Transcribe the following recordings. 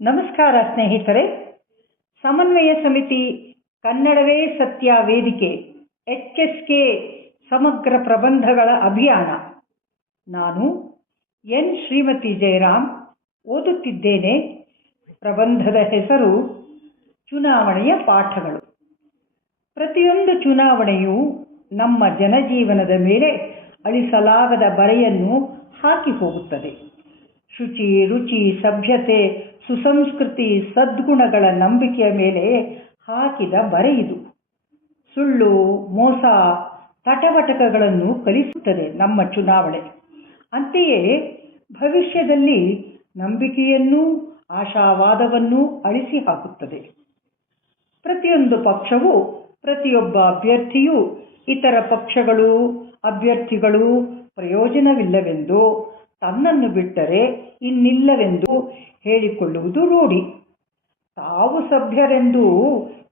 ನಮಸ್ಕಾರ ಸ್ನೇಹಿತರೆ. ಸಮನ್ವಯ ಸಮಿತಿ ಕನ್ನಡವೇ ಸತ್ಯ ವೇದಿಕೆ, ಎಚ್ ಎಸ್ ಕೆ ಸಮಗ್ರ ಪ್ರಬಂಧಗಳ ಅಭಿಯಾನ. ನಾನು ಎನ್ ಶ್ರೀಮತಿ ಜಯರಾಮ್ ಓದುತ್ತಿದ್ದೇನೆ. ಪ್ರಬಂಧದ ಹೆಸರು ಚುನಾವಣೆಯ ಪಾಠಗಳು. ಪ್ರತಿಯೊಂದು ಚುನಾವಣೆಯು ನಮ್ಮ ಜನಜೀವನದ ಮೇಲೆ ಅಳಿಸಲಾಗದ ಬರೆಯನ್ನು ಹಾಕಿ ಹೋಗುತ್ತದೆ. ಶುಚಿ, ರುಚಿ, ಸಭ್ಯತೆ, ಸುಸಂಸ್ಕೃತಿ, ಸದ್ಗುಣಗಳ ನಂಬಿಕೆಯ ಮೇಲೆ ಹಾಕಿದ ಬರೆ ಇದು. ಸುಳ್ಳು, ಮೋಸ, ತಟವಟಕಗಳನ್ನು ಕಲಿಸುತ್ತದೆ ನಮ್ಮ ಚುನಾವಣೆ. ಅಂತೆಯೇ ಭವಿಷ್ಯದಲ್ಲಿ ನಂಬಿಕೆಯನ್ನೂ ಆಶಾವಾದವನ್ನೂ ಅಳಿಸಿ ಹಾಕುತ್ತದೆ ಪ್ರತಿಯೊಂದು ಪಕ್ಷವು, ಪ್ರತಿಯೊಬ್ಬ ಅಭ್ಯರ್ಥಿಯೂ ಇತರ ಪಕ್ಷಗಳು, ಅಭ್ಯರ್ಥಿಗಳು ಪ್ರಯೋಜನವಿಲ್ಲವೆಂದು ತನ್ನನ್ನು ಬಿಟ್ಟರೆ ಇನ್ನಿಲ್ಲವೆಂದು ಹೇಳಿಕೊಳ್ಳುವುದು ರೂಢಿ. ತಾವು ಸಭ್ಯರೆಂದು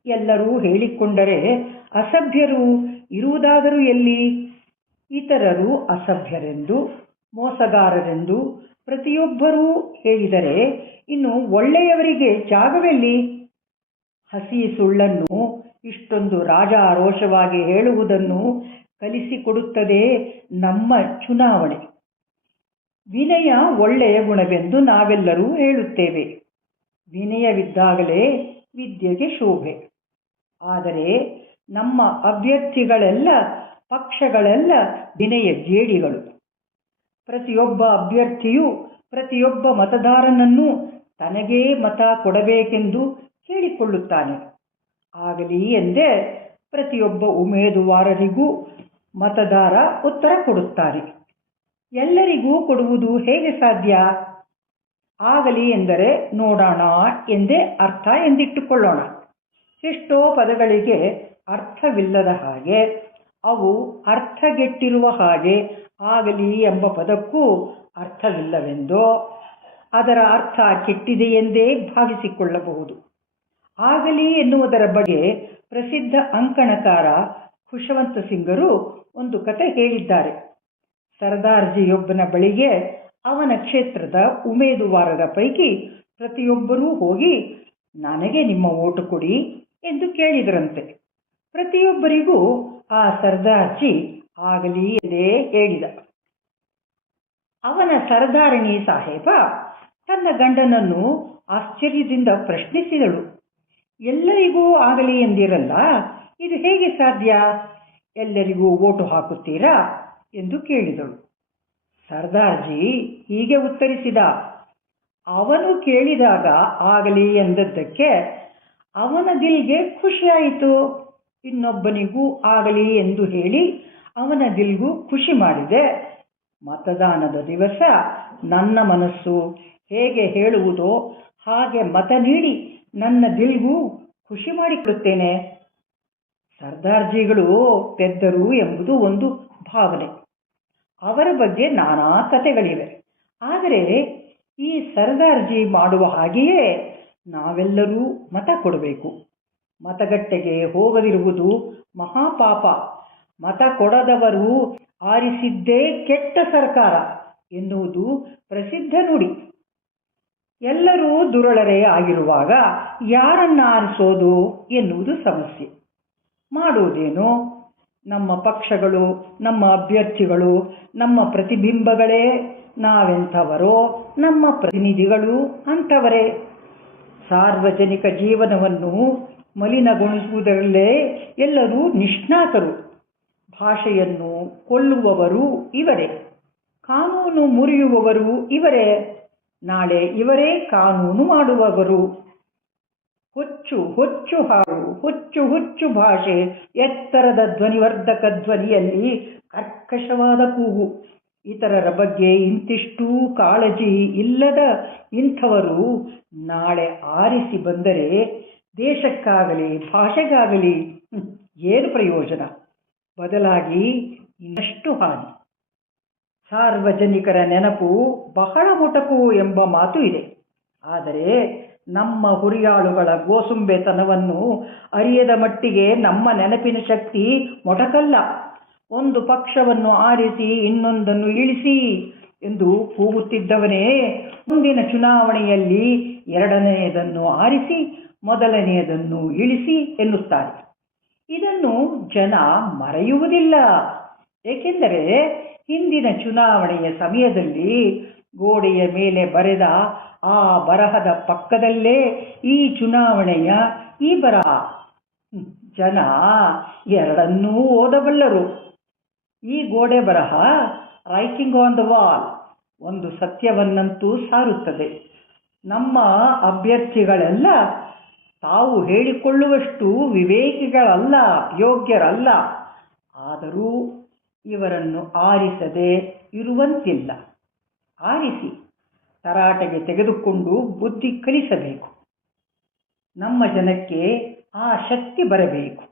ಎಲ್ಲರೂ ಹೇಳಿಕೊಂಡರೆ ಅಸಭ್ಯರು ಇರುವುದಾದರೂ ಎಲ್ಲಿ? ಇತರರು ಅಸಭ್ಯರೆಂದು, ಮೋಸಗಾರರೆಂದು ಪ್ರತಿಯೊಬ್ಬರೂ ಹೇಳಿದರೆ ಇನ್ನು ಒಳ್ಳೆಯವರಿಗೆ ಜಾಗವೆಲ್ಲಿ? ಹಸಿ ಸುಳ್ಳನ್ನು, ಇಷ್ಟೊಂದು ರಾಜಾರೋಷವಾಗಿ ಹೇಳುವುದನ್ನು ಕಲಿಸಿಕೊಡುತ್ತದೆ ನಮ್ಮ ಚುನಾವಣೆ. ವಿನಯ ಒಳ್ಳೆಯ ಗುಣವೆಂದು ನಾವೆಲ್ಲರೂ ಹೇಳುತ್ತೇವೆ. ವಿನಯವಿದ್ದಾಗಲೇ ವಿದ್ಯೆಗೆ ಶೋಭೆ. ಆದರೆ ನಮ್ಮ ಅಭ್ಯರ್ಥಿಗಳೆಲ್ಲ ಪಕ್ಷಗಳೆಲ್ಲ ವಿನಯ ಜೇಡಿಗಳು. ಪ್ರತಿಯೊಬ್ಬ ಅಭ್ಯರ್ಥಿಯು ಪ್ರತಿಯೊಬ್ಬ ಮತದಾರನನ್ನು ತನಗೇ ಮತ ಕೊಡಬೇಕೆಂದು ಕೇಳಿಕೊಳ್ಳುತ್ತಾನೆ. ಆಗಲಿ ಎಂದೇ ಪ್ರತಿಯೊಬ್ಬ ಉಮೇದುವಾರರಿಗೂ ಮತದಾರ ಉತ್ತರ ಕೊಡುತ್ತಾರೆ. ಎಲ್ಲರಿಗೂ ಕೊಡುವುದು ಹೇಗೆ ಸಾಧ್ಯ? ಆಗಲಿ ಎಂದರೆ ನೋಡೋಣ ಎಂದೇ ಅರ್ಥ ಎಂದಿಟ್ಟುಕೊಳ್ಳೋಣ. ಎಷ್ಟೋ ಪದಗಳಿಗೆ ಅರ್ಥವಿಲ್ಲದ ಹಾಗೆ, ಅವು ಅರ್ಥಗೆಟ್ಟಿರುವ ಹಾಗೆ ಆಗಲಿ ಎಂಬ ಪದಕ್ಕೂ ಅರ್ಥವಿಲ್ಲವೆಂದೋ ಅದರ ಅರ್ಥ ಕೆಟ್ಟಿದೆಯೆಂದೇ ಭಾವಿಸಿಕೊಳ್ಳಬಹುದು. ಆಗಲಿ ಎನ್ನುವುದರ ಬಗ್ಗೆ ಪ್ರಸಿದ್ಧ ಅಂಕಣಕಾರ ಖುಷವಂತ ಸಿಂಗರು ಒಂದು ಕತೆ ಹೇಳಿದ್ದಾರೆ. ಸರದಾರ್ಜಿಯೊಬ್ಬನ ಬಳಿಗೆ ಅವನ ಕ್ಷೇತ್ರದ ಉಮೇದುವಾರರ ಪೈಕಿ ಪ್ರತಿಯೊಬ್ಬರೂ ಹೋಗಿ, ನನಗೆ ನಿಮ್ಮ ಓಟು ಕೊಡಿ ಎಂದು ಕೇಳಿದರಂತೆ. ಪ್ರತಿಯೊಬ್ಬರಿಗೂ ಆ ಸರ್ದಾರ್ಜಿ ಆಗಲಿ ಎಂದೇ ಹೇಳಿದ. ಅವನ ಸರದಾರಣಿ ಸಾಹೇಬ ತನ್ನ ಗಂಡನನ್ನು ಆಶ್ಚರ್ಯದಿಂದ ಪ್ರಶ್ನಿಸಿದಳು. ಎಲ್ಲರಿಗೂ ಆಗಲಿ ಎಂದಿರಲ್ಲ, ಇದು ಹೇಗೆ ಸಾಧ್ಯ? ಎಲ್ಲರಿಗೂ ಓಟು ಹಾಕುತ್ತೀರಾ? ಎಂದು ಕೇಳಿದಳು. ಸರ್ದಾರ್ಜಿ ಹೀಗೆ ಉತ್ತರಿಸಿದ, ಅವನು ಕೇಳಿದಾಗ ಆಗಲಿ ಎಂದದ್ದಕ್ಕೆ ಅವನ ದಿಲ್ಗೆ ಖುಷಿಯಾಯಿತು. ಇನ್ನೊಬ್ಬನಿಗೂ ಆಗಲಿ ಎಂದು ಹೇಳಿ ಅವನ ದಿಲ್ಗೂ ಖುಷಿ ಮಾಡಿದೆ. ಮತದಾನದ ದಿವಸ ನನ್ನ ಮನಸ್ಸು ಹೇಗೆ ಹೇಳುವುದೋ ಹಾಗೆ ಮತ ನೀಡಿ ನನ್ನ ದಿಲ್ಗೂ ಖುಷಿ ಮಾಡಿಕೊಡುತ್ತೇನೆ. ಸರ್ದಾರ್ಜಿಗಳು ಪೆದ್ದರು ಎಂಬುದು ಒಂದು ಭಾವನೆ. ಅವರ ಬಗ್ಗೆ ನಾನಾ ಕಥೆಗಳಿವೆ. ಆದರೆ ಈ ಸರ್ದಾರ್ಜಿ ಮಾಡುವ ಹಾಗೆಯೇ ನಾವೆಲ್ಲರೂ ಮತ ಕೊಡಬೇಕು. ಮತಗಟ್ಟೆಗೆ ಹೋಗದಿರುವುದು ಮಹಾಪಾಪ. ಮತ ಕೊಡದವರು ಆರಿಸಿದ್ದೇ ಕೆಟ್ಟ ಸರ್ಕಾರ ಎನ್ನುವುದು ಪ್ರಸಿದ್ಧ ನುಡಿ. ಎಲ್ಲರೂ ದುರಳರೇ ಆಗಿರುವಾಗ ಯಾರನ್ನ ಆರಿಸೋದು ಎನ್ನುವುದು ಸಮಸ್ಯೆ. ಮಾಡುವುದೇನು? ನಮ್ಮ ಪಕ್ಷಗಳು, ನಮ್ಮ ಅಭ್ಯರ್ಥಿಗಳು, ನಮ್ಮ ಪ್ರತಿಬಿಂಬಗಳೇ ನಾವೆಂಥವರೋ, ನಮ್ಮ ಪ್ರತಿನಿಧಿಗಳು ಅಂಥವರೇ. ಸಾರ್ವಜನಿಕ ಜೀವನವನ್ನು ಮಲಿನಗೊಳಿಸುವುದರಲ್ಲೇ ಎಲ್ಲರೂ ನಿಷ್ಣಾತರು. ಭಾಷೆಯನ್ನು ಕೊಲ್ಲುವವರು ಇವರೇ. ಕಾನೂನು ಮುರಿಯುವವರು ಇವರೇ. ನಾಳೆ ಇವರೇ ಕಾನೂನು ಮಾಡುವವರು. ಹುಚ್ಚು ಹುಚ್ಚು ಹಾಡು ಹುಚ್ಚು ಹುಚ್ಚು ಭಾಷೆ, ಎತ್ತರದ ಧ್ವನಿವರ್ಧಕ ಧ್ವನಿಯಲ್ಲಿ ಕರ್ಕಶವಾದ ಕೂಗು. ಇತರರ ಬಗ್ಗೆ ಇಂತಿಷ್ಟೂ ಕಾಳಜಿ ಇಲ್ಲದ ಇಂಥವರು ನಾಳೆ ಆರಿಸಿ ಬಂದರೆ ದೇಶಕ್ಕಾಗಲಿ, ಭಾಷೆಗಾಗಲಿ ಏನು ಪ್ರಯೋಜನ? ಬದಲಾಗಿ ಇನ್ನಷ್ಟು ಹಾನಿ. ಸಾರ್ವಜನಿಕರ ನೆನಪು ಬಹಳ ಮೊಟಕು ಎಂಬ ಮಾತು ಇದೆ. ಆದರೆ ನಮ್ಮ ಹುರಿಯಾಳುಗಳ ಗೋಸುಂಬೆತನವನ್ನು ಅರಿಯದ ಮಟ್ಟಿಗೆ ನಮ್ಮ ನೆನಪಿನ ಶಕ್ತಿ ಮೊಟಕಲ್ಲ. ಒಂದು ಪಕ್ಷವನ್ನು ಆರಿಸಿ ಇನ್ನೊಂದನ್ನು ಇಳಿಸಿ ಎಂದು ಕೂಗುತ್ತಿದ್ದವನೇ, ಮುಂದಿನ ಚುನಾವಣೆಯಲ್ಲಿ ಎರಡನೆಯದನ್ನು ಆರಿಸಿ, ಮೊದಲನೆಯದನ್ನು ಇಳಿಸಿ ಎನ್ನುತ್ತಾರೆ. ಇದನ್ನು ಜನ ಮರೆಯುವುದಿಲ್ಲ. ಏಕೆಂದರೆ ಹಿಂದಿನ ಚುನಾವಣೆಯ ಸಮಯದಲ್ಲಿ ಗೋಡೆಯ ಮೇಲೆ ಬರೆದ ಆ ಬರಹದ ಪಕ್ಕದಲ್ಲೇ ಈ ಚುನಾವಣೆಯ ಈ ಬರಹ ಜನ ಎರಡನ್ನೂ ಓದಬಲ್ಲರು. ಈ ಗೋಡೆ ಬರಹ ರೈಟಿಂಗ್ ಆನ್ ದ ವಾಲ್ ಒಂದು ಸತ್ಯವನ್ನಂತೂ ಸಾರುತ್ತದೆ. ನಮ್ಮ ಅಭ್ಯರ್ಥಿಗಳೆಲ್ಲ ತಾವು ಹೇಳಿಕೊಳ್ಳುವಷ್ಟು ವಿವೇಕಿಗಳಲ್ಲ, ಯೋಗ್ಯರಲ್ಲ. ಆದರೂ ಇವರನ್ನು ಆರಿಸದೆ ಇರುವಂತಿಲ್ಲ. ಆರಿಸಿ ತರಾಟೆಗೆ ತೆಗೆದುಕೊಂಡು ಬುದ್ಧಿ ಕಲಿಸಬೇಕು. ನಮ್ಮ ಜನಕ್ಕೆ ಆ ಶಕ್ತಿ ಬರಬೇಕು.